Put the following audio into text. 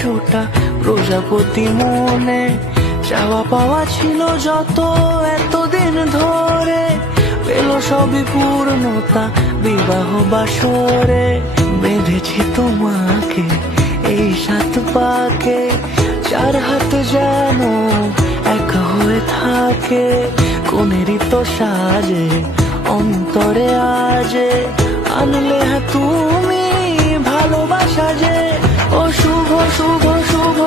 100টা প্রজাপতি মনে, চাওয়া পাওয়া ছিল যত এতদিন ধরে, পেল সবই পূর্ণতা বিবাহ বাসরে। বেঁধেছি তোমাকে এই 7 পাকে, 4 হাত যেন এক হয়ে থাকে, কোনেরই তো সাজে অন্তরে আজে আনলে তুমি ভালোবাসা যে। ও শুভ শুভ শুভ